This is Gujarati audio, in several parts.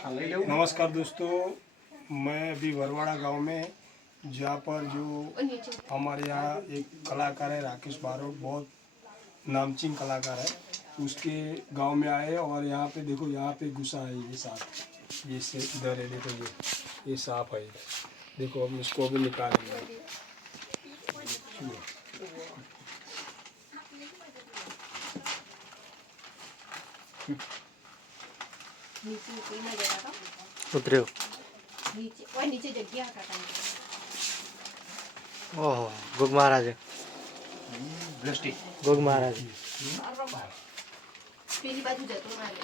नमस्कार दोस्तों, मैं अभी बरवाड़ा गांव में, जहाँ पर जो हमारे यहाँ एक कलाकार है राकेश बारोट, बहुत नामचीन कलाकार है, उसके गांव में आए। और यहाँ पे देखो, यहाँ पे घुसा है ये सांप, ये से इधर है, देखो ये सांप है, देखो हम इसको भी निकालेंगे। उतरे नीचे जग्या ओहो गोग महाराज दृष्टि गोग महाराज पेली बाजू जतो मारे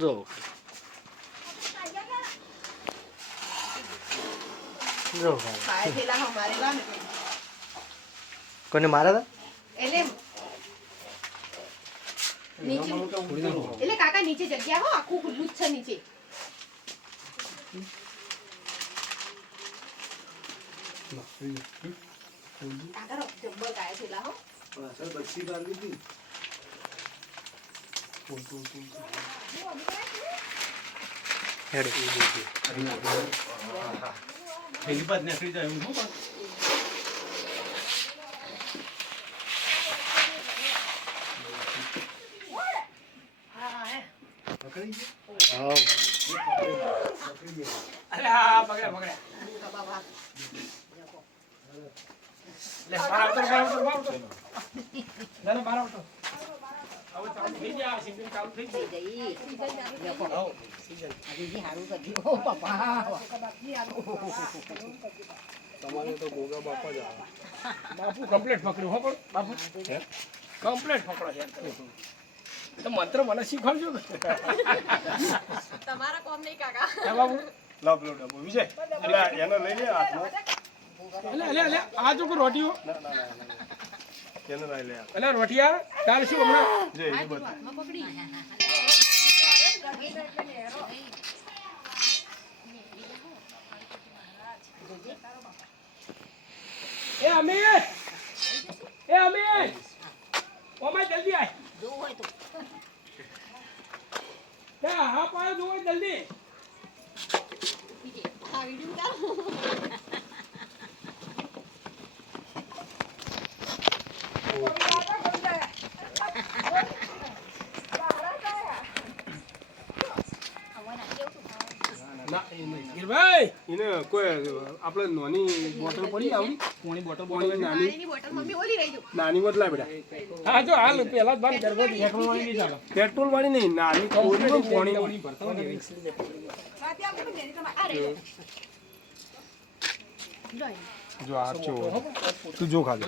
जो जो पाए थेला हमारे ला ने कोने मारा था एले नीचे एले काका नीचे जग्या हो आखू खुल्लू छ नीचे काका रो जब्बर काय थेला हो सर बच्ची डाल दी थी हेड पहली बात निकली जाए उनको आओ अरे हाँ पकड़ा पकड़ा बाबा ले बारह उतर ना बारह उतर अब चालू થઈ ગયા સિઝન ચાલુ થઈ ગઈ देखो अभी जी हारू कर दियो पापा તમારે તો ગોગા બાપા જ આવે। બાપુ કમ્પ્લીટ પકડ્યું હો પણ બાપુ કમ્પ્લીટ પકડો યાર તો મંત્ર મને શીખવાડજો તમારા કોમ નહીં કાકા હે બાપુ લાવ પેલો ડબ્બો વિજય, એટલે એને લઈ લે હાથમાં। અલે આ જો કો રોટીઓ ના ના ના ના, એને લઈ લે અલે રોટિયા તાર શું હમણાં જે એ બતા પકડી એ અમિત ઓમાં જલ્દી આય જો હોય તો એ હા પાયો જો જલ્દી આ વિડિયો ઉતારો ના એ નહીં ગિરભાઈ એને કોઈ આપણે નાની બોટલ પડી આવડી, કોણી બોટલ પાણી નાની પાણીની બોટલ મમ્મી ઓલી રહી જો નાની બોટલ લાય બેટા। હા જો હાલ પેલા જ બાર ગરબો પેટ્રોલ વાળી નહીં ચાલે પેટ્રોલ વાળી નહીં, નાની કોની પાણી ભરતો ને જો આ છો તું જો ખાલી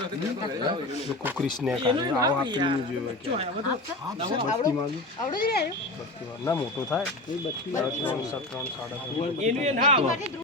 જો કૃષ્ણ ખાલી આવો આપીને જોવે કે બત્તી માંગી આવડો જ રહ્યો બત્તી ના મોટો થાય 3 3 7 3 3.5 એનું એ ના